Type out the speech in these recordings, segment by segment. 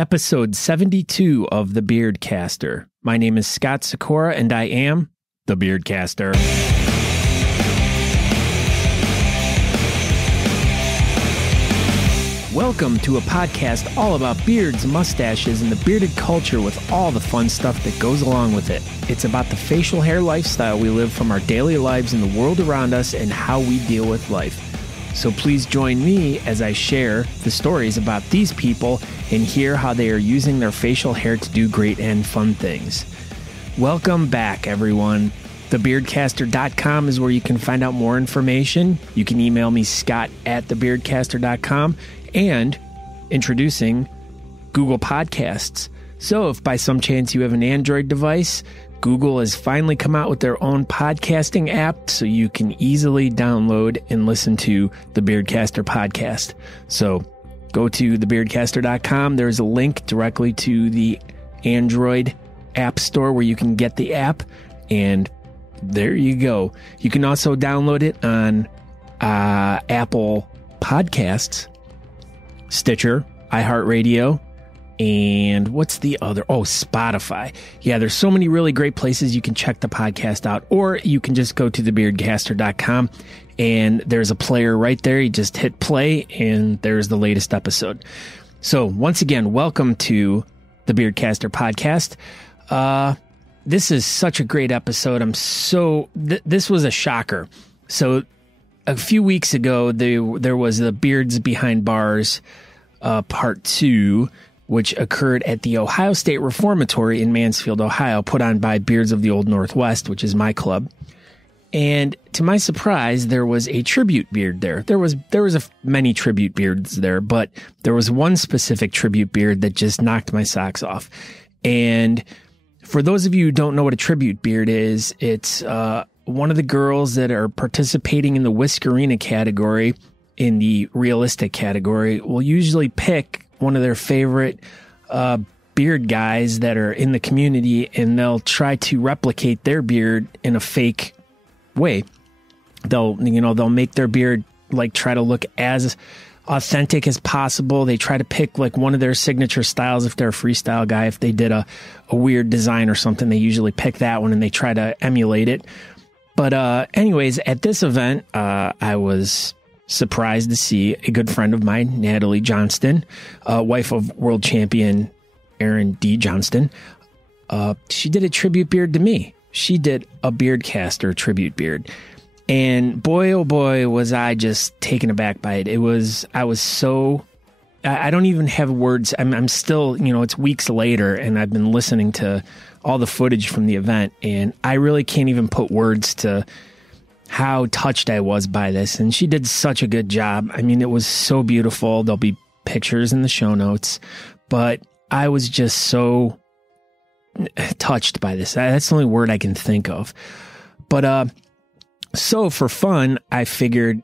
episode 72 of the Beardcaster. My name is Scott Sikora, and I am the Beardcaster. Welcome to a podcast all about beards, mustaches, and the bearded culture with all the fun stuff that goes along with it. It's about the facial hair lifestyle we live from our daily lives in the world around us and how we deal with life. So please join me as I share the stories about these people and hear how they are using their facial hair to do great and fun things. Welcome back, everyone. TheBeardcaster.com is where you can find out more information. You can email me, scott@TheBeardcaster.com, and introducing Google Podcasts. So if by some chance you have an Android device, Google has finally come out with their own podcasting app, so you can easily download and listen to the Beardcaster podcast. So go to thebeardcaster.com. There's a link directly to the Android app store where you can get the app, and there you go. You can also download it on Apple Podcasts, Stitcher, iHeartRadio, and what's the other? Oh, Spotify. Yeah, there's so many really great places you can check the podcast out, or you can just go to thebeardcaster.com and there's a player right there. You just hit play and there's the latest episode. So once again, welcome to the Beardcaster podcast. This is such a great episode. This was a shocker. So a few weeks ago, there was the Beards Behind Bars Part 2, which occurred at the Ohio State Reformatory in Mansfield, Ohio, put on by Beards of the Old Northwest, which is my club. And to my surprise, there was a tribute beard there. There was many tribute beards there, but there was one specific tribute beard that just knocked my socks off. And for those of you who don't know what a tribute beard is, it's one of the girls that are participating in the Whiskerina category, in the realistic category, will usually pick one of their favorite beard guys that are in the community, and they'll try to replicate their beard in a fake way. They'll make their beard try to look as authentic as possible. They try to pick one of their signature styles. If they're a freestyle guy, if they did a weird design or something, they usually pick that one and they try to emulate it. But anyways, at this event, I was surprised to see a good friend of mine, Natali Johnston, wife of world champion Aaron D. Johnston. She did a tribute beard to me. She did a Beardcaster tribute beard. And boy, oh boy, was I just taken aback by it. I don't even have words. I'm still, it's weeks later and I've been listening to all the footage from the event, and I really can't even put words to how touched I was by this. And she did such a good job. I mean, it was so beautiful. There'll be pictures in the show notes, but I was just so touched by this. That's the only word I can think of. But, so for fun, I figured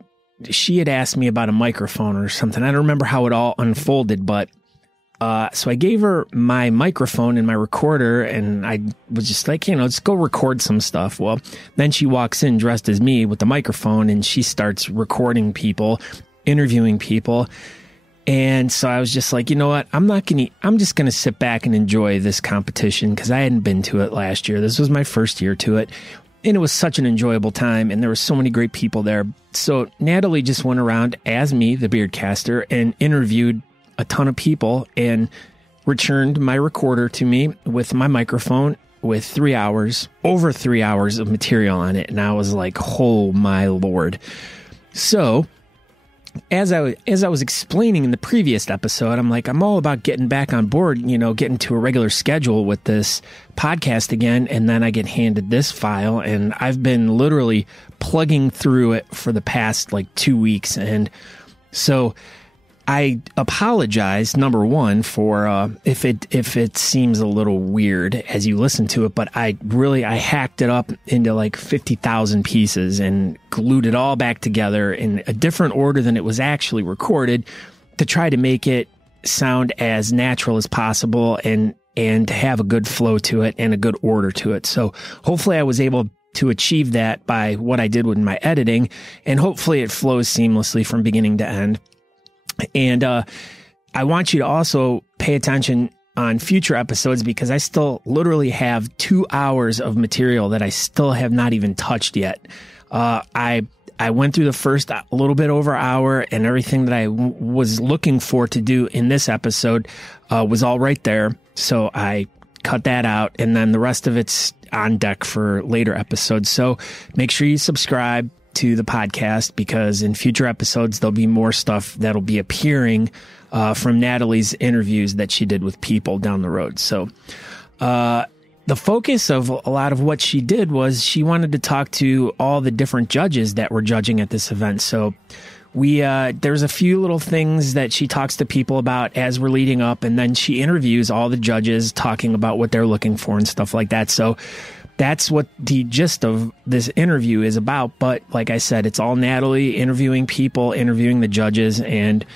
she had asked me about a microphone or something. I don't remember how it all unfolded, but so I gave her my microphone and my recorder, and I was just like, let's go record some stuff. Well, then she walks in dressed as me with the microphone, and she starts recording people, interviewing people. And so I was just like, you know what? I'm just going to sit back and enjoy this competition, because I hadn't been to it last year. This was my first year to it. And it was such an enjoyable time, and there were so many great people there. So Natali just went around as me, the Beardcaster, and interviewed a ton of people and returned my recorder to me with my microphone with over 3 hours of material on it. And I was like, oh my Lord. So as I was explaining in the previous episode, I'm all about getting back on board, getting to a regular schedule with this podcast again. And then I get handed this file, and I've been literally plugging through it for the past 2 weeks. And so I apologize, number one, for if it seems a little weird as you listen to it, but I hacked it up into 50,000 pieces and glued it all back together in a different order than it was actually recorded, to try to make it sound as natural as possible and to have a good flow to it and a good order to it. So hopefully I was able to achieve that by what I did with my editing, and hopefully it flows seamlessly from beginning to end. And I want you to also pay attention on future episodes because I still literally have 2 hours of material that I still have not even touched yet. I went through the first a little bit over hour, and everything that I was looking for to do in this episode was all right there. So I cut that out, and then the rest of it's on deck for later episodes. So make sure you subscribe to the podcast because in future episodes, there'll be more stuff that'll be appearing from Natalie's interviews that she did with people down the road. So the focus of a lot of what she did was she wanted to talk to all the different judges that were judging at this event. So there's a few little things that she talks to people about as we're leading up, and then she interviews all the judges talking about what they're looking for and stuff like that. So that's what the gist of this interview is about. But like I said, it's all Natalie interviewing people, interviewing the judges, and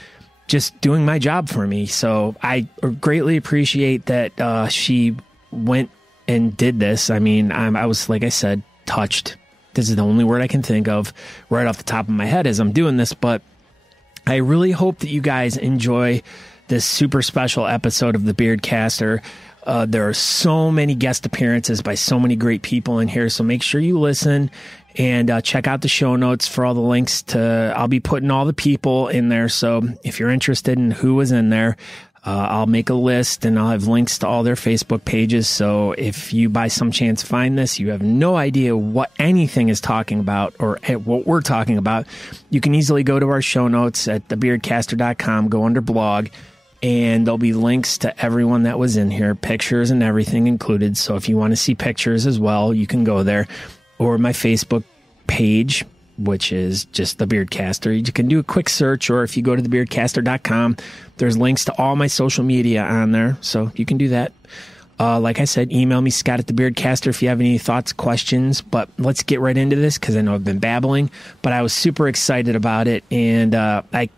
just doing my job for me. So I greatly appreciate that she went and did this. I mean, I was, like I said, touched. This is the only word I can think of right off the top of my head as I'm doing this, but I really hope that you guys enjoy this super special episode of the Beardcaster. There are so many guest appearances by so many great people in here, so make sure you listen and check out the show notes for all the links to, I'll be putting all the people in there, so if you're interested in who was in there, I'll make a list and I'll have links to all their Facebook pages. So if you by some chance find this, you have no idea what anything is talking about or what we're talking about, you can easily go to our show notes at thebeardcaster.com, go under blog, and there'll be links to everyone that was in here, pictures and everything included. So if you want to see pictures as well, you can go there, or my Facebook page, which is just the Beardcaster. You can do a quick search, or if you go to thebeardcaster.com, there's links to all my social media on there, so you can do that. Like I said, email me, Scott at thebeardcaster, if you have any thoughts, questions. But let's get right into this because I know I've been babbling, but I was super excited about it, and I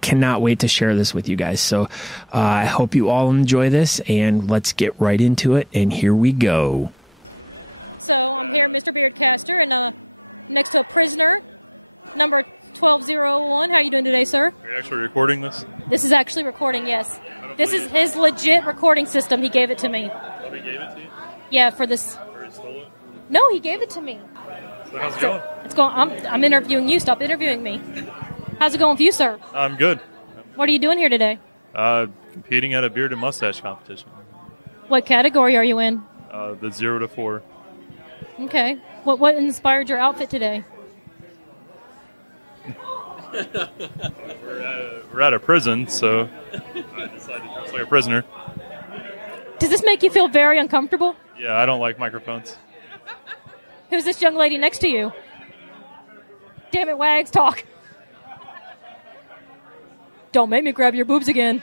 cannot wait to share this with you guys. So I hope you all enjoy this, and let's get right into it, and here we go. So I'm here, Mr. Beardcaster, and next to a prisoner, number 1201. How are you doing today, sir? Are you actually recording this? This is actually recording, yes. This is his legit recording system. He gave it to me. Oh, he gave it to you? Yeah, for this. Or he stole it? No, he gave it to me. So how's it going? It's going. I'm interviewing you. Stop interviewing me. How's it going with you, sir? I'm good. What are you doing here today? Competing at a beard and mustache competition. What category are you in? The 0 to 4. Okay. What inspired your outfit today? We're at a prison, so I decided to dress like a prisoner. Does this make you feel very uncomfortable? Yeah, I don't like microphones. Who's this young lady next to you? Damn it, Wags, talk. Don't make me grab your boobs again.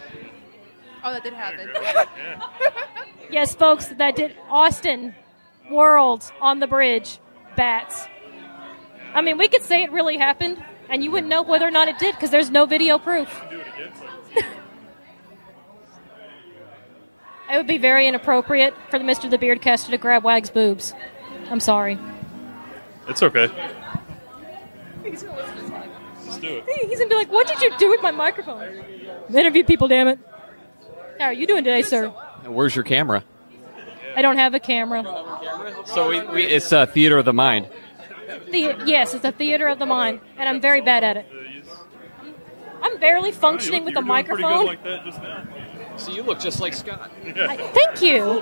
Oh, that did happen. Yeah. Yes, folks, that did. Austin, World, on the bridge, bats. I mean, we could say it really happened, and you wouldn't know whether or not it did because there's no video proof. Do it again, so It would be very inappropriate for the Mr. the Beardcaster to grab Wag's boobs. I'm sorry. it's okay. He's gonna listen to this one. Let's do it. He's going to be like, what did you do with my microphone? Interview people, damn it. How are you doing today, sir? Where's your camera? I don't have a camera. So it's theater of the mind. Yes, it's a theater of the mind, and I'm very bad at it. I'm barely functioning with a microphone. Like that just now. So you look just like Scott. Thank you.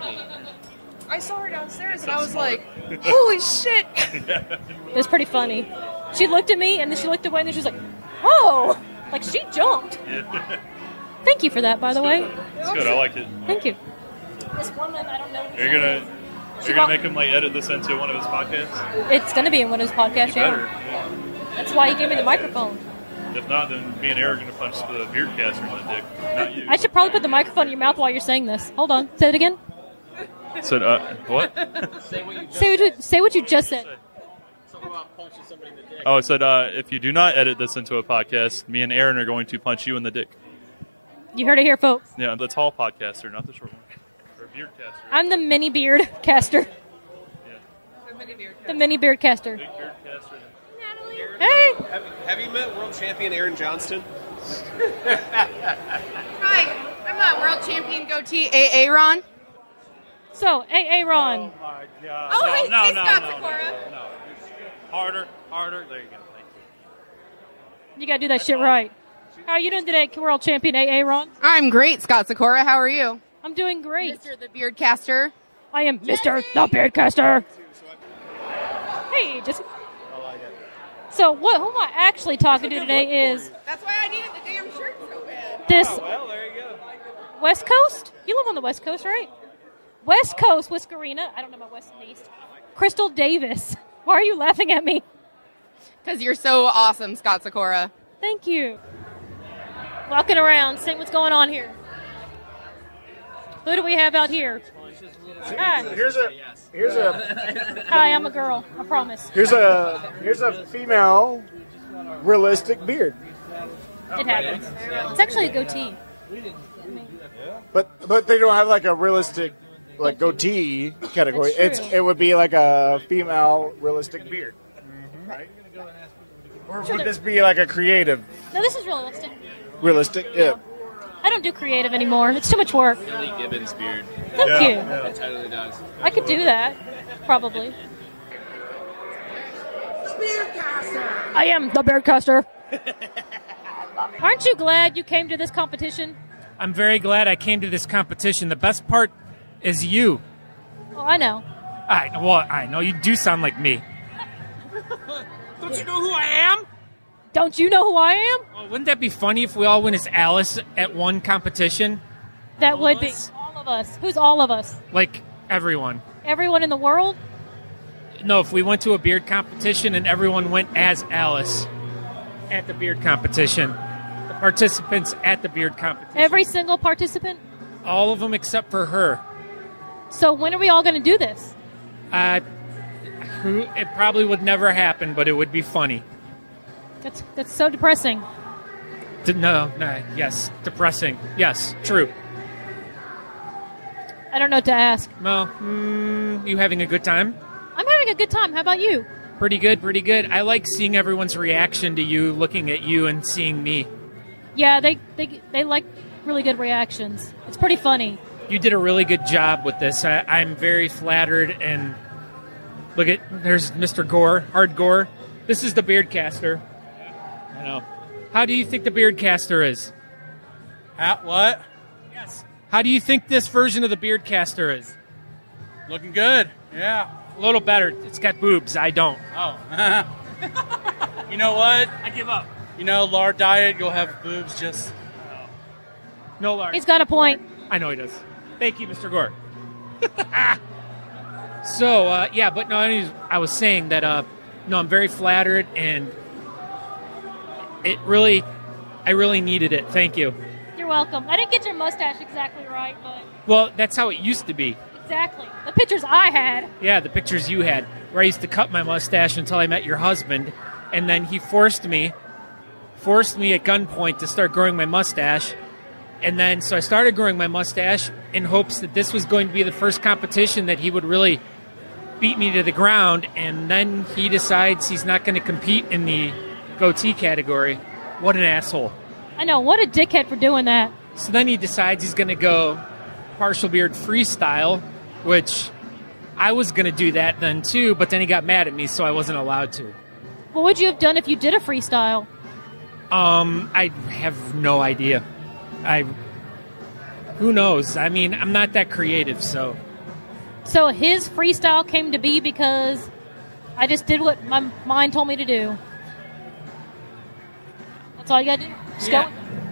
I saw her downstairs and I was like, holy shit. It was pretty funny. She looked at me, and then she looked away, and then she was like, oh, like she jumped. Yeah. Thank you for that, by the way. It's good. I liked it. Thank you. This woman, I don't know. You're gonna make him like edit this into one of his podcasts. It's going to be in one of his podcasts, Better. yeah. That's why he gave me the microphone. If not, then me and Eric are gonna punch the Beardcaster in the dick, not you. I should probably put the microphone in your mouth while you're saying this. Hold on. Say it again. Said, what? Say what you just said. Oh, it said, if you do not edit this into a podcast, me and Aaron are going to punch you in the dick. You heard it here, folks. Yeah, the tall podcaster, not the short one. Or Beardcaster. I'm the mini beard caster. Yeah. The mini beard caster. Big Beardcaster. Hey! Have you met world champion Aaron Johnston? Hi, I'm a world champion goatee AA Ron. So, AA Ron. Oh my God! Oh, hey, no, hey, no, Scott no, Sakura. no. Harder. There you go. Thank you. You got to do that shit right. How are you doing today, world champion AA Ron? I'm great, Scott Sakura. How are you? I'm doing great. Mr. the Beardcaster. I am Mr. the Beardcaster. Hey, just. So, who am I actually talking to today is That's why I needed the damn shirt so bad. this Well, there you go. West Coast? You live on the West Coast, right? West Coast Whiskerina. I don't know my West and East. Crystal Davis. Why are you laughing at me? Because you're so awesome, Scott Sakura. Thank you. Walking around, seeing what's going on here. Who do we have out here? Hi. Here's a Hi, I'm a girl. I promise. here's a female realistic beard, It happens. It's actually a goatee. but they don't have like a realistic like goatee category. That's true. It would be like a female realistic beard, right? Or Sure, would this be like a creative No, this is realistic. realistic? Yeah. I don't do creative anymore. It's too much work. Billy Gibbons beard. Thank you. It totally does. I could do that. Probably. I am the Beardcaster. Aren't you glad you came to this competition? I'm very glad I came to this competition. The best part is you. Oh, I know. I know you do sound like me. Don't you know who I am? Don't you know who I am? Oh, wouldn't that be funny if we all went as Alice at one competition? That would be all of us. Who's all of us? Like everyone. Everyone in the world? No, if we went to a beard competition and everyone went as Alice at the beard competition. The participants at the beard competition. Every single participant? All of them except for her. So when are we all going to do this? It probably would never happen, but it would be funny. That's so depressing. No, yes, depressing. Yes, true. I don't know what to ask. Well, you having a good time? I'm having a good time. How about you? Pretty good, pretty good. I like seeing everyone's reaction to you, looking at you and seeing me. Yeah, they like really good reactions. It's pretty funny. You did a really good job with this. I'm very flattered, and look at, there's Mr. Gore, Hard Gore. This is the Beardcaster. I know. How do you think the Beardcaster is? What? Yes. How do you think this version of the Beardcaster is? Looking good. Yeah. A little better. It's got boobs. I don't. Oh. You know what? I give up. You know, lard diet, you'll have boobs just... No lard. He's got a point. I know he does. Thank you, Mr. Gore. So, yeah, but no, anyways, I was saying that, no, I'm very flattered, and I really needed it. Thank you. You're welcome. I didn't get your mustache exactly right, but Well, that's how it used to be. exactly. The pictures I had. Yeah, the pictures you had, where I used to cut my mustache until I met your husband, and then he forced me at gunpoint to start growing my mustache. And then, so I started growing my mustache in hopes that this was going to be the first competition that he would really beat me to the ground, and then he decides he's not going to compete in the goatee category. What an asshole. I know. What a dickhead for doing that. So then he decides he's going to go partial beard freestyle, which I was going to do that then too, but then he got mad at me, so I wasn't allowed to. What would you have done if you did a freestyle? I have no idea. Who knows? I mean, I'm not that creative, so. So his freestyle came to be because I just did what my mind told me to do. That's all you got to do? Just go.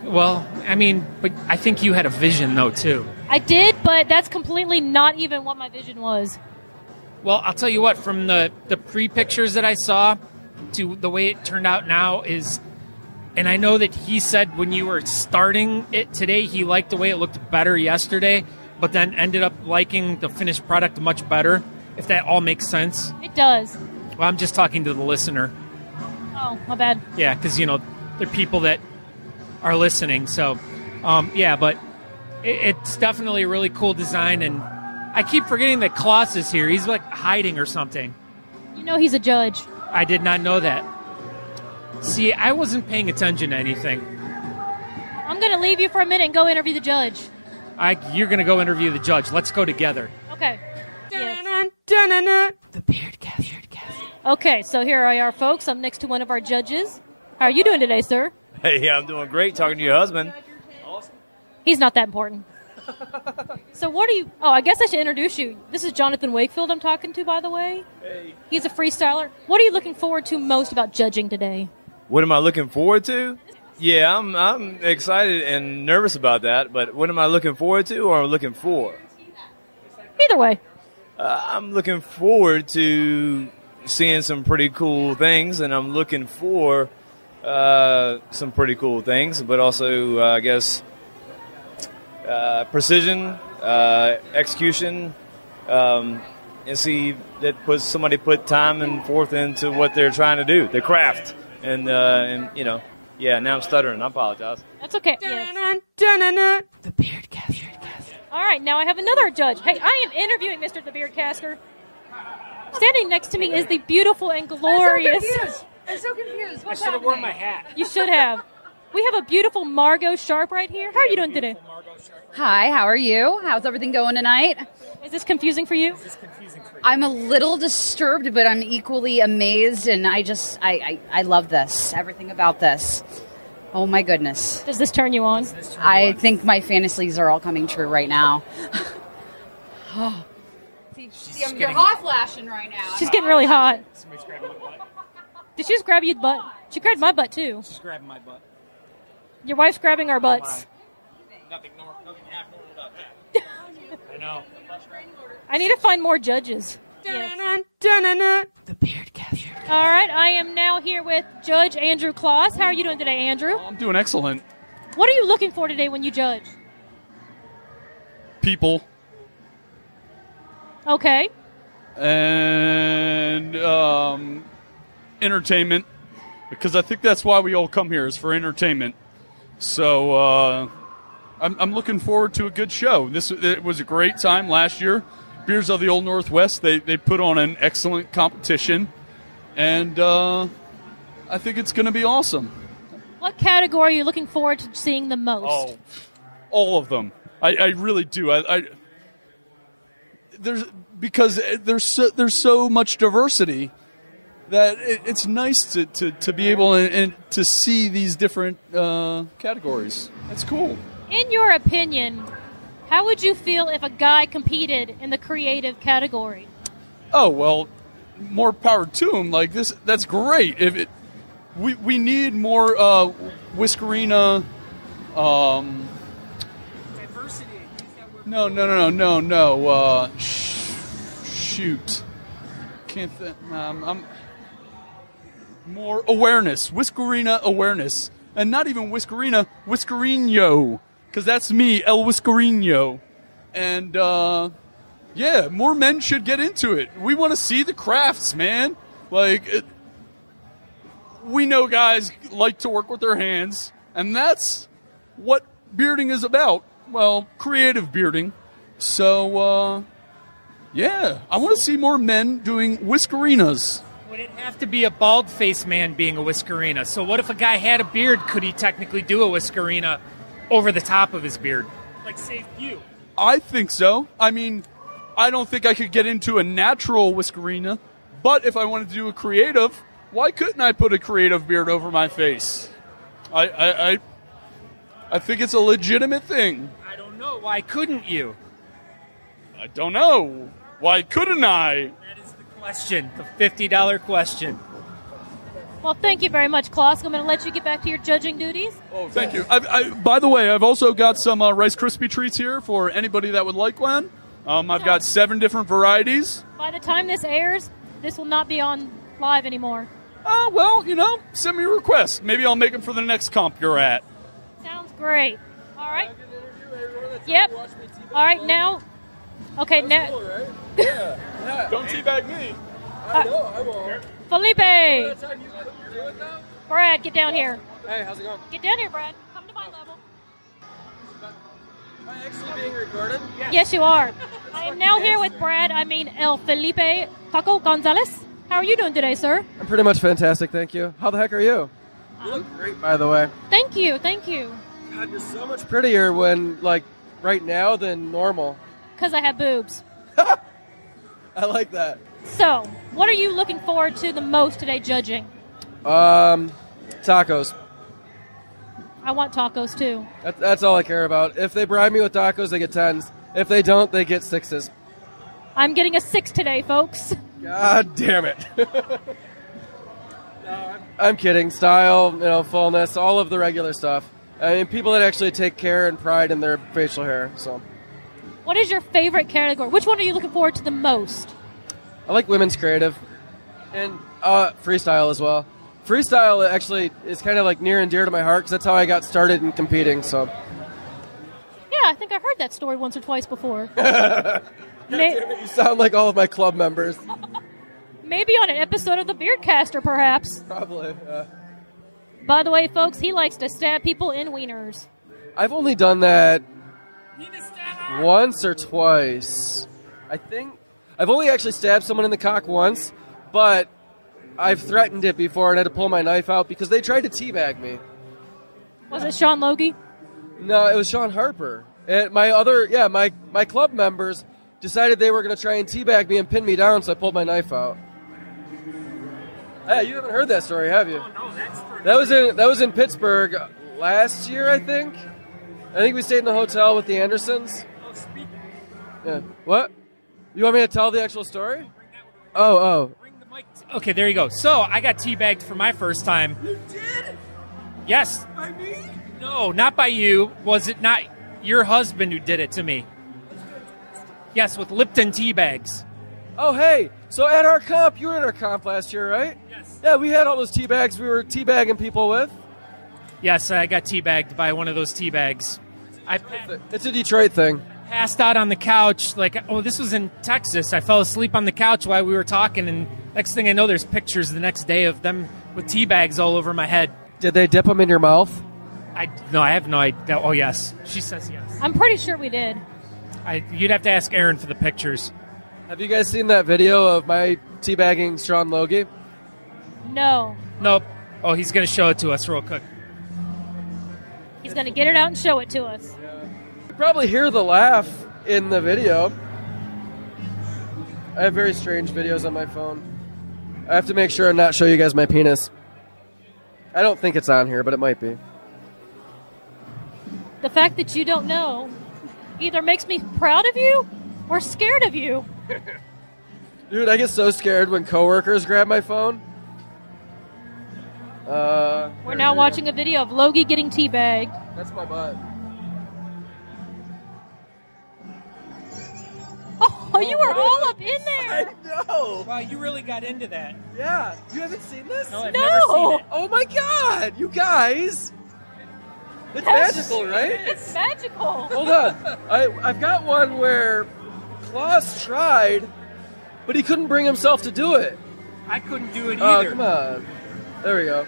Well, I mean, but I think you had a vision, though, too. I did, but that's completely not even what my vision was. Well, I'll tell you what, from the pre-pictures that I saw to the way it turned out now is, and I know that he said when you were starting it today, he liked the way it looked better yesterday, but then ended up liking the finished product much better, if that all makes sense. It does. Well, I'm just talking to the listener. Oh, my bad. Yeah, because, there are people that are listening, so, yeah, but it's definitely a really cool design, and I keep forgetting that Klaus is here. He's, like, hiding or something. You know he's a judge. I did not know that. See, I wasn't paying attention to anything. I'm going to leave you for a minute and go interview the judge. You're going to go interview the judge. Let's go together. Okay. Yes. The Beardcaster. Okay, so here I are, folks. I'm next to one of our judges. How are you doing today, sir? Hey, I'm doing great talking to your husband. He's not that important. So what are you... Oh, I guess I should introduce you. This is Jonathan Wakefield I'm talking to, by the way. Hey. He's a freestyler. What are you looking forward to most about judging today? What am I looking forward to? Yeah, I'm excited and nervous about that, but what am I looking forward to or looking for? Either way. I'm looking forward to seeing some pretty cool things, and I'm looking for some pretty cool things, but also, I guess, precision, execution, and see that somebody put time and forth into what they're trying to do, the craft, and you know, yeah. Now I'm stuttering. I apologize. That's okay. Yes. The Beardcaster. All right, now I have another judge. Hey, I am interviewing Mr. the Beardcaster. Standing next to me is the beautiful and glorious. I'm so confused. I should have worn my hat. You should have. We have a beautiful Margot Sharp right here. How are you doing today? Hi, how are you? How's everything going tonight? Is this confusing for you? I'm a little disturbed, but I'm equally amazed, and I love this. Everything about this. Oh, my goodness. Does this turn you on? I think my fantasies are all coming true right now. Oh. See, you're hot flashing right now. She's getting really hot. Did she just grab your butt? She grabbed my butt, too. She's grabbing my butt. Your wife's grabbing our butts. Nothing abnormal about that. I know. I need to find more judges. Yes. The Beardcaster. All right, I am now here with Judge Andrew Kloss. How are you doing today, Andrew? I'm doing excellent. What are you looking for today when you judge? People. Okay. And entertainment, because I think that's why we all come here, is for entertainment. So I'm looking forward to a good show. It was a great time last year. Beers of the Old Northwest, they put on an excellent competition, and I think it's going to be awesome. What category are you looking forward to seeing the most? Oh, all of them. I really do. There's so much diversity that it's nice to be able to see these different categories. That's cool. In your opinion, how would you feel if a guy competed in the creative category? Oh, well, more power to him. Like this, that's great. We need more Whiskerina. Diversity. No. Shoot. Can't think. I'm more awareness. Whiskerina awareness. And not even Whiskerina, Whiskerino. Because that's me, El Whiskerino. And, yeah, more men should get into it. We want to see the crafts, man. Like, we know guys like to work with their hands, and that's what bearding is about. Well, creative bearding. So, yeah, I want to see more men doing Whiskerinas. Would it have to be a bald-faced man being a Whiskerina? So what if a guy had a beard? Could he technically do a Whiskerina over the top of his beard? Like, save you. I think so. I mean, I don't think I could get into a natural Whiskerina, but if I wanted to do a creative, why couldn't I put a creative beard over my face? I think it's a legitimate thing. I don't know. Why couldn't you? I don't know. Why couldn't I? That is the question, the $50 question. Well, thank you very much, Kloss. I'm going to let you get back to your judging duties. Oh, thank you. By the way, I've also got some Rice Krispie treats here for anybody that would like one. I've got 7 different varieties. By the time this airs, this will not be on live anymore. Well, send me a request. Maybe I'll make them for the next comp you're at. Sounds great. All right. Yep. All right, now. Okay, now. Don't teabag me. I know, I won't. Felipe. Brad, get down here. Hey, how's it going? Get down here, Brad. Come to my level. Am I actually being recorded? Yes, you are. I am now here with Brad, El Felipe Paco Gonzalez. How are you doing today, sir? I'm pretty much fantastic, thank you. How the heck are you? You look great, by the way. Thank you. God, you're so much prettier when, like, right now than normal. Because I have boobs. I like that. So, what are you looking forward to the most today judging? Tacos. I want tacos, too. That's all I care about. If they bribe me with tacos, they get 10s. If they don't, they get 6s. I'm getting a 6 today, folks. God damn it. No, I'm kidding. Style, fullness, all of the regular stuff. I mean, people that actually take care and pride in their facial hair. So, what is your favorite category? Which one are you looking forward to the most? I like women's creative and freestyle as well. Freestyle actually is kind of like near and dear to my heart because that's how I got started in competing. So, yeah, I think I've heard that story once or twice before. You sound like all of my club members. Maybe on an episode of the Beardcaster, perhaps. Probably. By the way, folks, he likes to stab people in wieners. I've only done that once or twice. I think I've only actually stabbed someone in the cock once, but I've threatened it before and had to pull my knife out because they tried to teabag me. Was it Sean Logie? No, it was Sean Harper. And my club members decided they were going to try and teabag me and pin me down, so I pulled my knife out. Hey, you haven't heard that story, have you? Oh, no, that's for That was in Pittsburgh last year, I think. I think we stayed in a hotel with the Andersons. Oh, speak. Yeah. What? You want me to tell the actual story? Oh. Bring the mic. Okay, there you go. So, I got teabagged for my first time. You did? Yes. By me? No, not by you. Was it not your husband who did it to me? Yes, with Lipton tea bags. Oh, hey. So at our comp, you were at our comp last year, right? Yes. Yeah, we had all those tea bags we were teabagging people with. Yes, I got teabagged by one of those tea bags. It's a Detroit thing. Passed out on the couch. This was in Texas. I fell asleep on the couch while we were talking, and next thing I know, there's pictures the next day of them with tea bags all over my head. Did they dip them in your mouth? I have no idea. Oh, yes. She says yes. I'm pretty sure we did. You'd have to ask Aaron for the pictures. Have you guys seen that video of my teabagging Sean Logie? No. Nope. Oh, he's going to show it to us real quick. He's going to get it out and show it to us. You probably hear the laugh in the video. I have very strange videos on my phone. I have to make sure and not show you guys my penis. I don't think it's on here, but it might be. The fact that you don't know either makes me proud of you or scared of you. Dude, I get so scared when coworkers grab my phone. We're now watching a video of Logie getting teabagged. That's my butt. Oh, you were all up in there. I know. Wow, you really got into that. Yeah. You haven't seen this? No, I've never seen it. Oh my god, you guys. It's magical, right? It's magical. Hold on. I've got one where Klaus tried, but he couldn't bring himself to do it. I couldn't do it Oh, either. come on. There we go.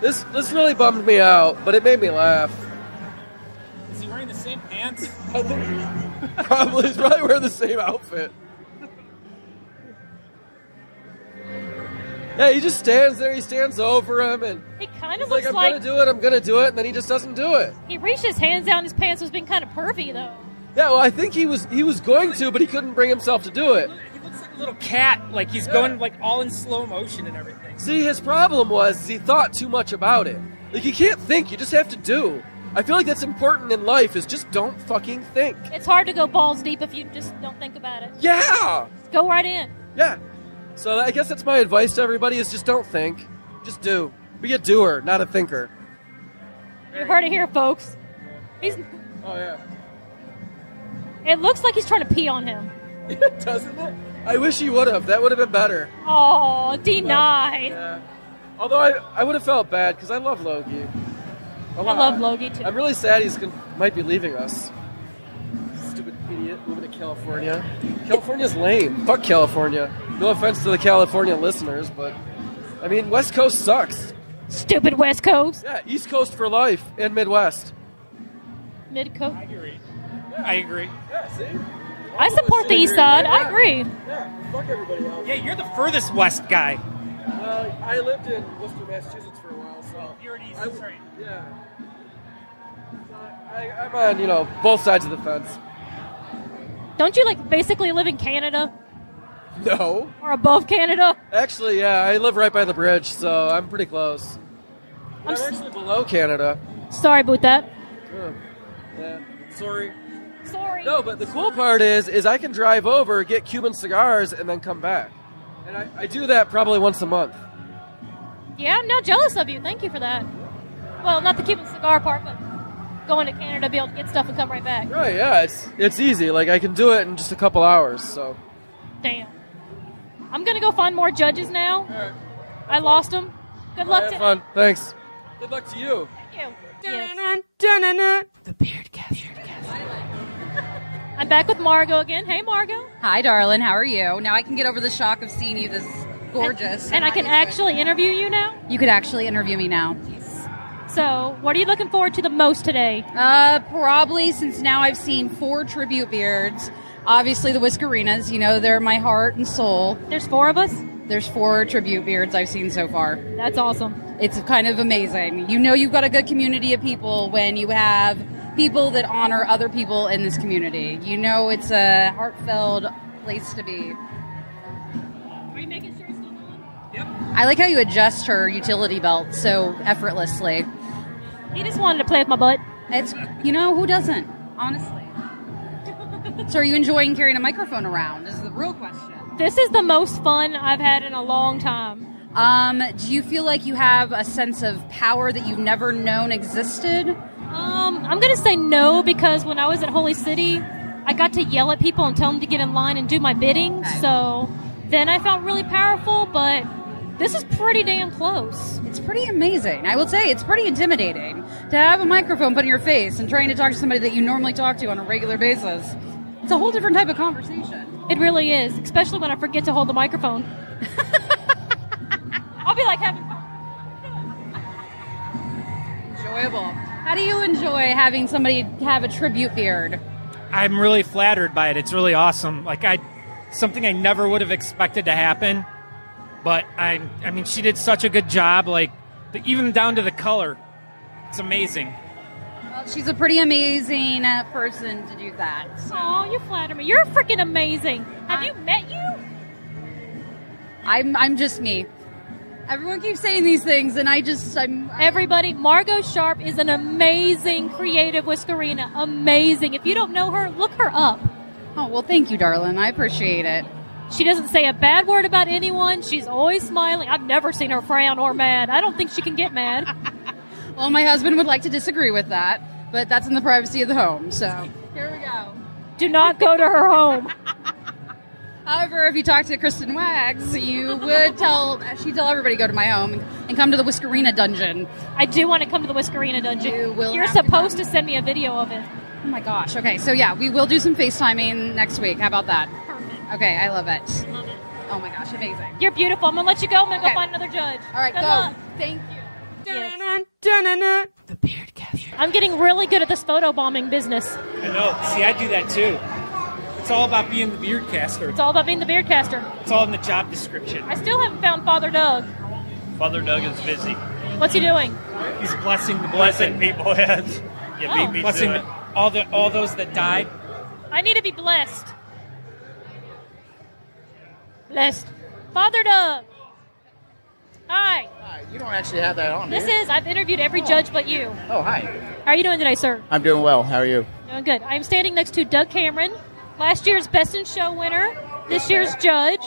This really bummed me out, but it made me laugh. Is he wearing the same pants? Probably. He's probably wearing the same outfit. Yeah, he just stands there. He stands over him, and He kind of he's looks like, I'm going to do it, and then he just doesn't do it. he reached his hands down his pants. Was being kind of pervy, though. Yeah, well, I think he was going to, but he couldn't bring himself to do it. He looks like a little cat. Like he's going all in slow motion and everything. See, his problem was he thought too much about it. Like, you can't think, you just have to do. I feel like that's important in life, is just don't fucking think. It's hard to go balls deep if you just don't think about it. Yeah! Go right in. Yeah. So I guess that's my advice to everybody, is just don't think. Just do. Be a doer, not a thinker. You heard it here, folks. Oh, yeah. It looks like he's trying to pee on him. Doesn't it? I wish he would have. That would have been better. Oh, denied. Yeah. Although I would have felt bad, because I love Logie. I love Logie, too. I'm really sad might be leaving us. Stupid idiot moving to California. California's lame. Fuck California. No offense to the California listeners, but I mean, West Coast sucks. Stupid West Coast. Yeah, East Coast for life and Midwest. Mid-coast. I agree. Yeah, see? I support the East Side. I agree. Yeah, fuck everybody else. Yeah, you're the furthest west guy. I lived in Worcester, Massachusetts for a while, so You're an east, I- right? yeah. I'm on, both sides of the fence. Don't you basically live in Canada No. or above Canada? Actually, yeah, I live right by the bridge, so I'm pretty close. I'm actually below Canada. Sorry about that. Yeah, sorry. Sorry. No, but the cool part is I can drive over, get Cuban cigars, and then come back. And I do that probably once a month. Yeah, I'm now jealous of you. Thank you for that. Well, not the Cuban cigar part, but going to Canada to be able to get stuff and come right back. Right, yeah, it's easy. I can do it in just a couple hours, so. Damn. I'm going to go find more judges now. All right. I lost them. Good luck Have to fun. Thanks. Good luck to you. you. Yes. The Beardcaster. I'm back with Margot again. Hey, Margot. Hi, darling. How are you? Now I can get over the shock of seeing you this gorgeous. And I can actually interview you now? You could actually interview me now. So, what are you looking forward to the most today? Probably since now I've seen 4 tribute beards. Obviously, the Whiskerinas. They're my heart and soul. There's 4 of us? There's 4 tribute beards I've seen so far. That's awesome. It's kind of amazing. You've got a good community of people when you have people that honor other people in this community. It's a heartfelt place to be. Are you making sure it's still on? Yep. I like how you adjust her utility belt so effortlessly. He just wanted to play with my butt. It's, who doesn't? Honestly. So are you enjoying carrying a microphone around is the real question. This is the most fun I've had in a long time. Do you feel like you have a sense of power that you've never known existed? I'm going to say no, because when I was at Holy City, I got to yell at people and tell them to get in line and do my bidding. Okay. So then I felt really powerful, but this is pretty damn close. It's pretty amazing. I will say it's pretty intimidating to have a microphone put in your face and trying to talk to somebody that you normally talk to on a regular basis. It's a whole different type of conversation. It really is, especially when I forget to hold the microphone. I'll be like having enjoyable. How do you enjoy having somebody have a tribute beard? I'm really flattered by it. It's really awesome. Something I never would have expected to happen. But I mean, she did such a good job. Even down to the color, it's amazing. Well, she's a pretty amazing person to do that. So. Oh, you flatter me. You're freaking amazing. Have you met you? I'm just me. Everyone keeps saying these things, and I'm... Everybody, Margot Sharp is an amazing creative Whiskerina. Amazing. If you don't know her, look her up. Oh, well, thank you, darling. I appreciate it. She doesn't say a bad word about anyone. She's always smiling. I've never seen her frown or mad. I don't think she can get mad. Well, my husband would like to disagree with that, but that's in the privacy of the home, so here we go. Do not go to her home. However, if you talk to Kristen Wags, you would she'd tell everybody to go to my home and come to the Whiskerina dungeon. I do want to come to the Whiskerina dungeon. You're have supposed to send me a video of it. Oh my gosh. Okay, so yeah, we will do some FaceTiming next week. How about that? Perfect. Okay, I love it. Love it. Oh my gosh, amazing. You're beautiful. I'm going to let you go. I'm going to Okay. go find another judge. All right, Good go. luck. Thank you. Yes. The Beardcaster. I'm getting really good at this photo bombing business. I know. See, I do that too. It's all about being the Beardcaster. It's all about being the Beardcaster. It's all in the job description. I still haven't found Father Doug. Father Doug is busy. What's he doing? He's blessing the Blessing blessing. people, yes. You Oh. beat me Blessing to it. all those that died. I need to be blessed. Blessed. Father Doug. Hi. You don't actually have that on, I've interviewed every judge but you. Oh, hi. How are you doing today, sir? I'm doing well. How are you? Doing good. I'm standing next to Doug Cameron, last year's Best in Show winner, this year's judge.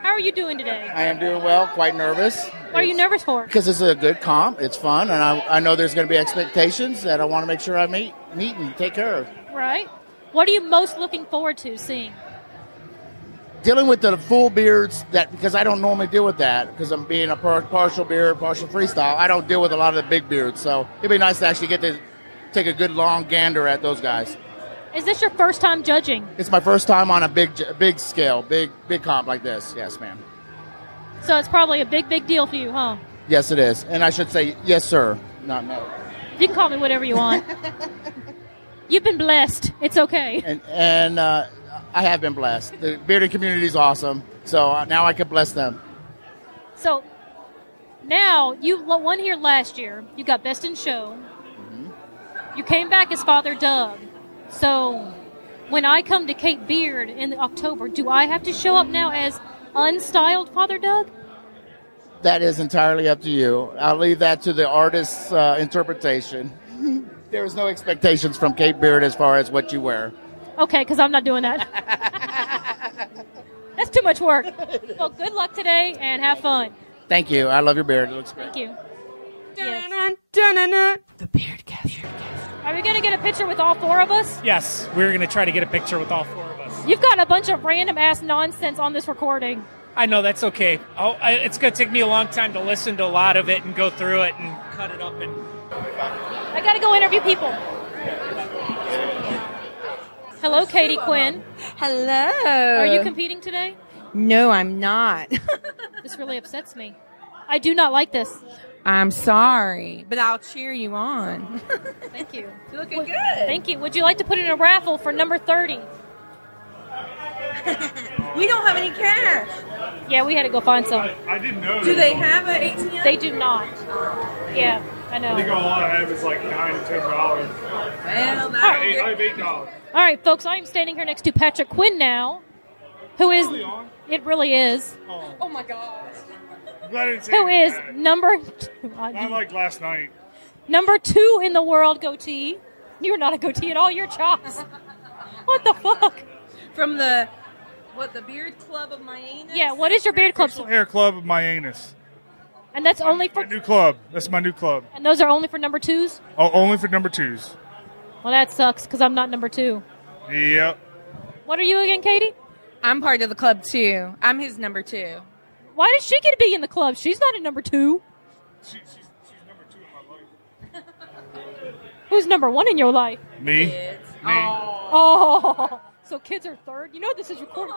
How are you doing today? I am doing well. Quite nervous. What are you nervous for? Because it's a good comp. It's fun, and I know there's going to be expectations that I want to make sure I meet and take care of. Right. What are you most looking forward to seeing? Dealing with the full beards, because I don't normally deal with that, because I'm being a partial beard, partial freestyle. I don't deal with a lot of the big beards, so it'd be nice to actually get to take a good long gander at those guys. Is this your first time judging? It's my first time on a big scale, big comp like this. Yes, ma'am. So it's probably a big deal for you, huh? Yes, it is. And I should say, yes, sir, not no. You can call me whatever you want. You've been blessed. It's okay. And I have been blessed. The bearded community is awesome, so now I can bless them. So now you won here last year. You got Best in Show. Mm-hmm. You came back as Father Doug. So when I come to Cape Beard in October, do I have to show up now as unstyled Father Doug? That is entirely up to you. I'll leave that to the artist's interpretation. There is no expectations from Cape Beard as far as what you wear. Okay, because I'm not doing that. That's too much work. Well, good luck today and have fun. Thank you. I love your beard. It looks great. Thank you. The Beardcaster. Are we going to get a picture with all four of us? Yes, we're going to try to get a picture with all four of us. You've got a bunch of random-ass nonsense on this recording. I know, that's okay. It's going to take me a long time to listen to a lot of it and go through it and cut it up. I got to go interview people. Hello, Katie Quinn. Hello. Are you competing today? No, I'm not. This really upsets me. I do not like this. I'm sorry, but I'll cheer you on. Thank you. You're looking good. Thank you. Would you like to put in a raffle for number 30? We don't have any cash. Yeah, we had to go find some. I didn't know. Do they have an ATM? They do not. Yeah, I know. I think all I have is like $9 to $10. Well, I have $8. All right, folks, I am standing here next to Patrick Quinn now, who is... It really is. Oh my gosh. I'm glad I didn't say Who is that. number... Not like last night. Number 2 in the world, goatee. You're not a goatee at all. You're chops. What the fuck? From the Beard Club of my anus? Yeah, what is your beard club? Facial Hair Club of my anus. And that's only for... My new club. That's my new club. And those are only for number 2s? Oh, only for number 2s. Well, that sucks, because I'm not number 2. Yep. What are you again, Katie? I'm part of the club, too. I'm his number 2. Why does she get to be in the club? She's not a number 2. She's number 2 in my life. Who's number 1 in your life? Me. Kids. Me. Oh, so kids are 3rd? You know this is recorded.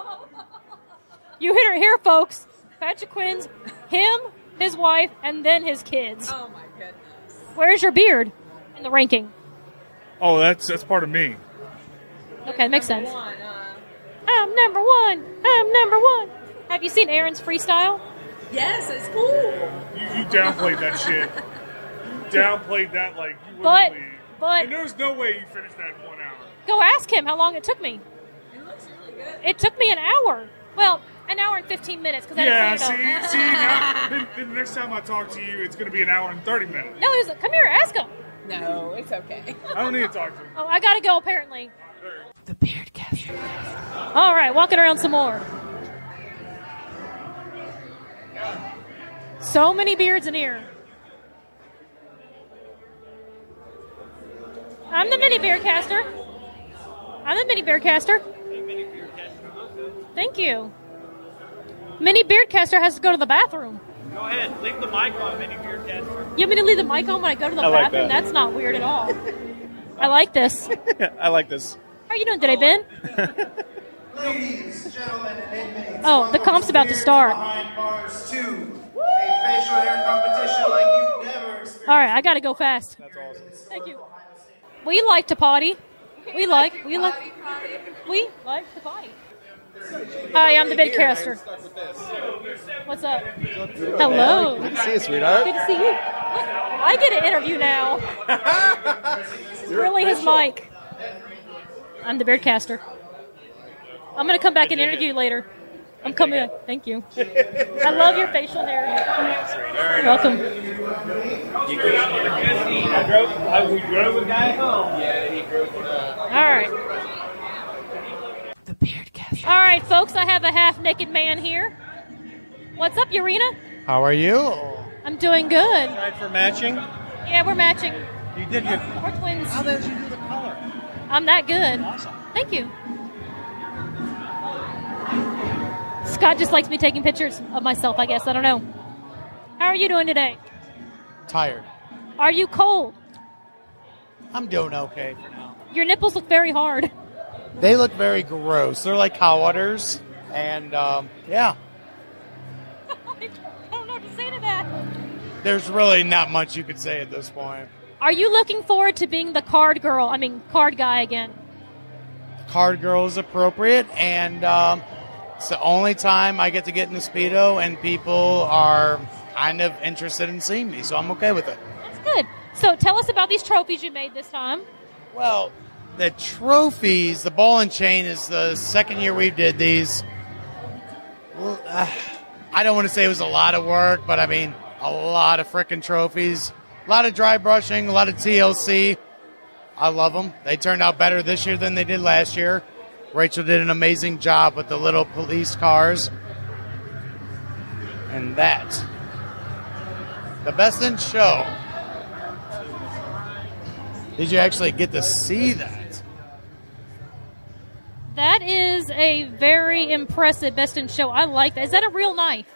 You hit her here, folks. Patrick Quinn's him, his wife, and then his kids. Oh, my goodness. Where's your beard in the ranking? Oh, that's part of me. Okay, makes sense. I'm number 1. I'm number 1. Have you seen Aaron's freestyle? Yes, it's cool. You downplayed that shit. You downplayed that like you But- wouldn't believe. but- And there's no way you finished that in 1 hour. Go ask him how long it took me. It looks really good. It took me an hour. Well, an hour and 15 minutes. Cause I Yeah, had to clean it up. now, then the next time I talk to you, it's going to be an hour and 30 minutes. No, he was like, come here, ask him. No, it's okay. I don't need to talk to him. Oh, I gotta go apparently. The Beardcaster. All right, walking around some more. So many beards in here. I'm the mini Beardcaster. I'm the mini Beardcaster. Thank you. Mini Beardcaster has to go to the bathroom. Go ahead, leave the mic on, mini Beardcaster. You want me to leave the mic on when I go to the I like bathroom? that. That's not weird at all. I like this. I like this. How are you doing today, Ben? Ladies, gentlemen, and inmates. Oh, the comp's about to start. Behind bars 2. A facial hair competition like you've never experienced. All right, I got to go fast. That's awesome. Thank you. We like to potty. We like to potty. Hi, I'm the Beardcaster. What's up? Hello. Good to see you, sweetheart. Good to see you. Look, I get an interview now. This is really his mic. I'm the Beardcaster. I'm going to come back and interview you later. I'm coming back. Thank you. I love your facial hair. You're welcome. We drove a guy home. Yeah, he drove. All right. The Beardcaster. All right, folks, I have a half-naked man here. What's up, Urena? How are you? I'm doing good. Tried for matching. Yeah, we're matching. You did your. We're twins. How did you do the color? I'm that good. Awesome. Thank you. Scott just likes me taking pictures of myself, I guess. I don't know. How are you doing today? Tired. Are you cold? I'm doing okay for now. Your nipples look very hard. They look very gross. They're like cow udders. And, yeah, I don't know what to say to that. there's really not much you could say at this point. Are you looking forward to being the card guy again? Card girl is appropriate, and it's the only time I get to get in the Speedo, and people are kind of interested in seeing me, so I'm okay with it. That's good. So tell us about these trophies you made this time. Well, the trophies, the ball and chain is the second year we did these. Well, I don't want to say it was a lot of work, but I mean, a lot of frickin' trophies. A lot of dry brushing, a lot of TLC. I love them. They turned out better this year than they did last year. Rachel did an amazing job with the little police cars. And that. The best in show. Did you actually get to see that? That is a very impressive best in show. I like that. Is that a real knife?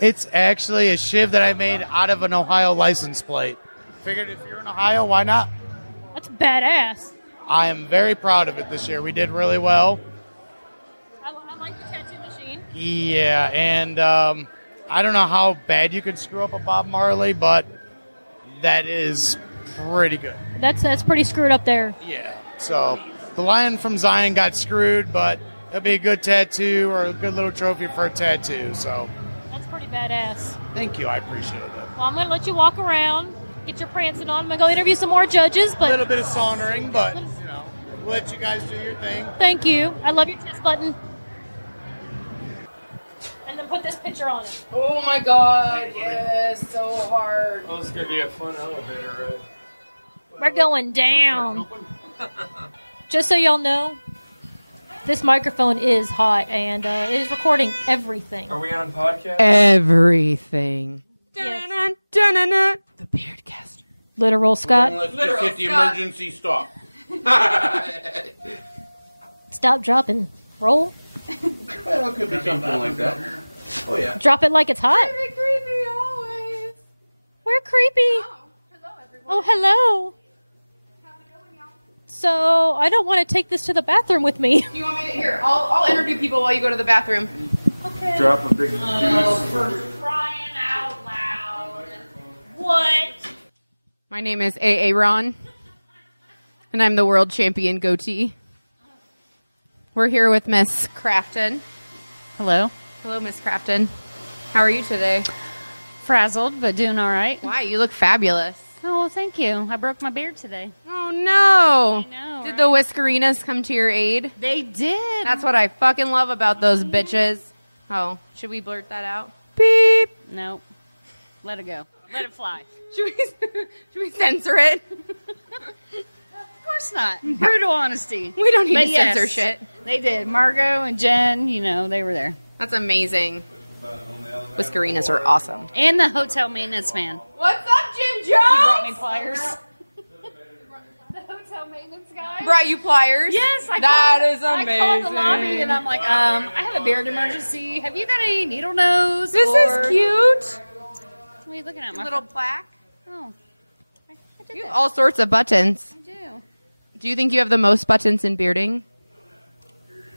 It's actually a shiv that I made out of an Ohio license plate. Figured if you're in Ohio, why not? That's badass. I am very proud of it this year. We did really well. I like the tattoo machine. Yeah, and I don't know how bad you could screw up a Bob Marley, but that is pretty good. That's pretty screwed up there. Yeah. So the lion from Zion got screwed, but it'll be a good tattoo or a good little trophy for a tattoo. So that's pretty badass. Thank you. I appreciate it. Well, I'm going to let you walk around, get your prancing on. I'm going to go interview some more judges. But a little bit of sauntering, but you know, we'll let you guys do your thing. Thank you. I love your test button. And then put this picture on it. Oh my God! Yes, so hard. Oh, it's gonna be a fun elevator ride. We're going down. Just so y'all know, this microphone is hot and it is recording everything. Are we on podcast? Everything. Yes. The Beardcaster. Literal Scott. Let's just hit the emergency stop. Stop, drop, and roll. Well, it could be something like that. Oh, yeah. Drop it like it's hot. Creepy always. We're creepy. Oh, hello. So I don't want to take this to the bathroom with me. You want me to here? I'll interview people while you go to the bathroom. Okay. Drop a big For crying out loud. What? My name is A.A. Ron, and I'm the world champion goatee. We're here with Miss Crafton. Hello. Hello, Miss Crafton. How are you today? Frazzled, but doing all right. Why? You look fabulous. Oh, well, thank you. I broke my beard today. Oh, no. I know, Did right? the Whiskerinas come to your aid? They did. That's what I fucking love about those bitches. Oh, should we blurt that out? Beep. Nope. Let it go. Let it fly. Should we censor it? Of course not. Brutal honesty. We don't need But to yes, censor shit. They did. Margot and Jen, they were there. That's amazing. Whiskerinas are awesome. And the hotel maintenance man. What's up, Jim Jones? He brought me pliers. The hotel maintenance guy brought you pliers. Yes, That is amazing. I called the lobby and I'm like, I have a beard emergency. Have you got any needle nose? This is cute. What are you looking at? A little plaque. Oh, I did You have that. all sorts of buttons. I do. Do you think you have the most buttons in bearding?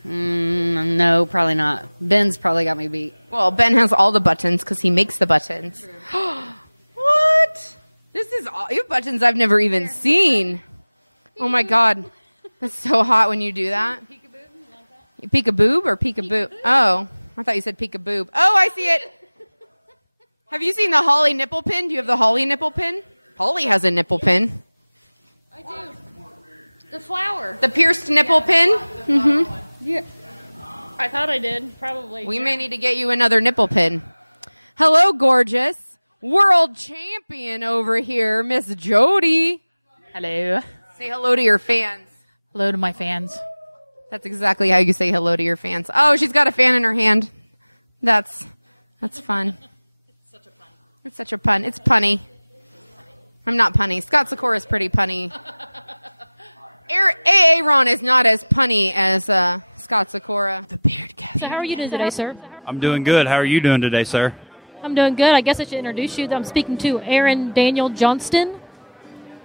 No, probably not. Ben's probably got me beat. Well, Ben has all the buttons because he makes the buttons. What? This is all you have buttons I've never even seen. Oh my God, that's so hot when you do that. Peek-a-boob or peek-a-boob? Oh, I thought you said peek-a-boob. Oh, I see it. Have you seen the Holly nipple pin? Do you have the Holly nipple pin? Holly has a nipple pin. I do. The flower. The pierced nipple pin? Mm-hmm. Yeah. I thought I did. Probably. We may need to get you another nipple pin. Hello, gorgeous. World champion over here, Miss Jody. Hello. Say hello to your fans. Hello to my fans. That's exactly how you say hello to your fans. Oh, she's got a fan in her hand. That's fun. It's such a pun. It's punny. I'm not punny. Scott Sikora's pretty punny. A.A. Ron is not as punny as Scott Sikora. The Beardcaster. So how are you doing today, sir? I'm doing good. How are you doing today, sir? I'm doing good. I guess I should introduce you. I'm speaking to Aaron Daniel Johnston.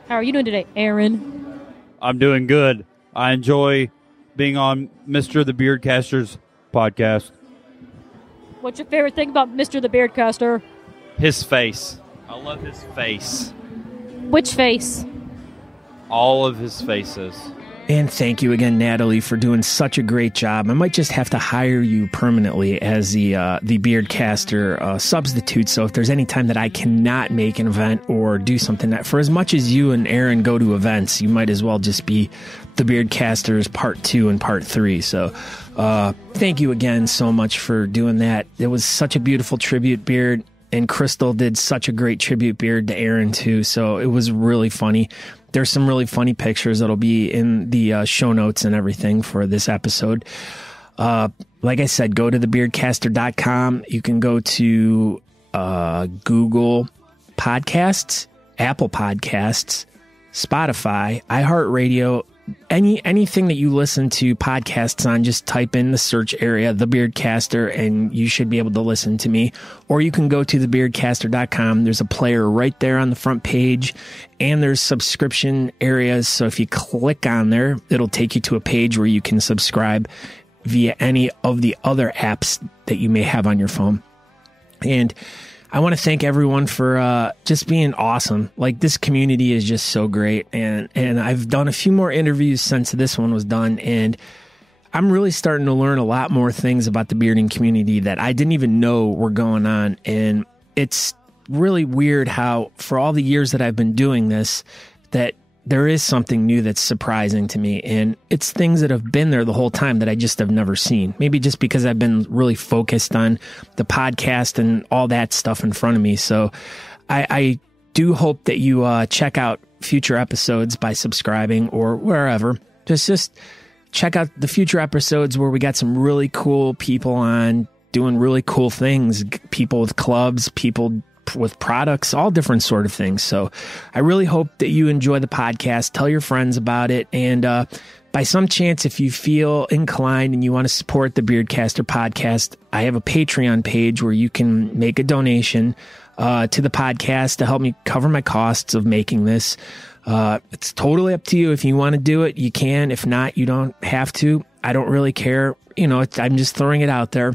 How are you doing today, Aaron? I'm doing good. I enjoy being on Mr. the Beardcaster's podcast. What's your favorite thing about Mr. the Beardcaster? His face. I love his face. Which face? All of his faces. And thank you again, Natalie, for doing such a great job. I might just have to hire you permanently as the Beardcaster substitute. So if there's any time that I cannot make an event or do something that, for as much as you and Aaron go to events, you might as well just be the Beardcasters Part 2 and Part 3. So thank you again so much for doing that. It was such a beautiful tribute beard, and Crystal did such a great tribute beard to Aaron too. So it was really funny. There's some really funny pictures that'll be in the show notes and everything for this episode. Like I said, go to thebeardcaster.com. You can go to Google Podcasts, Apple Podcasts, Spotify, iHeartRadio, anything that you listen to podcasts on. Just type in the search area, The Beardcaster, and you should be able to listen to me. Or you can go to thebeardcaster.com. There's a player right there on the front page, and there's subscription areas. So if you click on there, it'll take you to a page where you can subscribe via any of the other apps that you may have on your phone. And I want to thank everyone for just being awesome. Like, this community is just so great. And I've done a few more interviews since this one was done. And I'm really starting to learn a lot more things about the bearding community that I didn't even know were going on. And it's really weird how, for all the years that I've been doing this, that there is something new that's surprising to me. And it's things that have been there the whole time that I just have never seen. Maybe just because I've been really focused on the podcast and all that stuff in front of me. So I do hope that you check out future episodes by subscribing or wherever. Just check out the future episodes where we got some really cool people on doing really cool things. People with clubs, people with products, all different sort of things. So I really hope that you enjoy the podcast. Tell your friends about it. And by some chance, if you feel inclined and you want to support the Beardcaster podcast, I have a Patreon page where you can make a donation to the podcast to help me cover my costs of making this. It's totally up to you. If you want to do it, you can. If not, you don't have to. I don't really care. I'm just throwing it out there.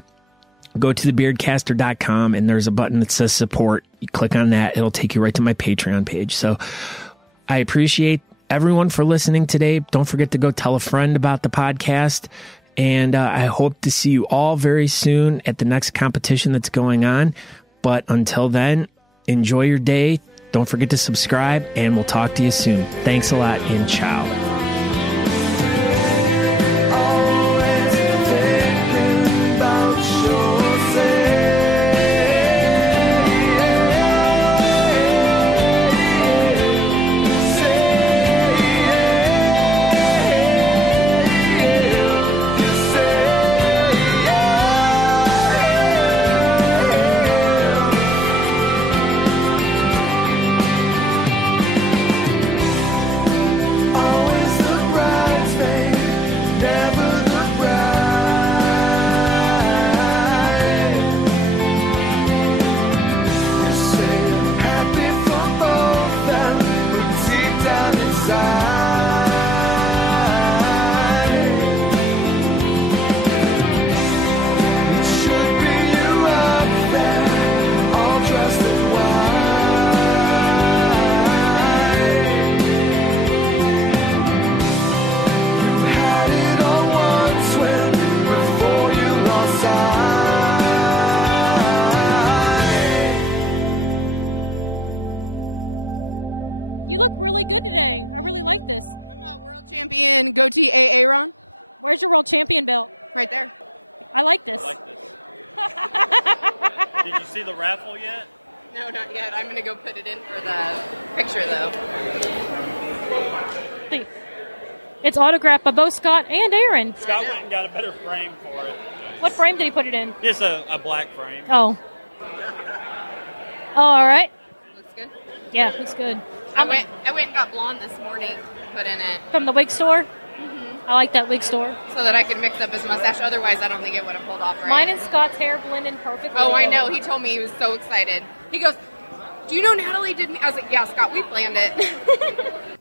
Go to thebeardcaster.com and there's a button that says support. You click on that. It'll take you right to my Patreon page. So I appreciate everyone for listening today. Don't forget to go tell a friend about the podcast. And I hope to see you all very soon at the next competition that's going on. But until then, enjoy your day. Don't forget to subscribe, and we'll talk to you soon. Thanks a lot, and ciao. Good today. I really like this. I'm a world champion goatee Aaron. Where's your world champion belt? Right there. I like this. Did you see the raffle yet? No, not yet. I'm going to go put it in for the picture, though. It's autographed by both Scott and Aaron. Scott went and got a better frame for it. What frame did he put it in? It's a black frame. Oh, all right. Looks good? Yeah, looks good. I went and got blonde this morning, put in it. From the wig store? Mm-hmm. I like that wig store. So that I could mix up his mustache. Otherwise, I don't think it would have pulled off right. Mine and Scott's hair blend in perfectly. Oh, I know. He told me he was so excited. He goes, "Do you know Natalie did me?" I was like, "Yeah, Scott, we planned it."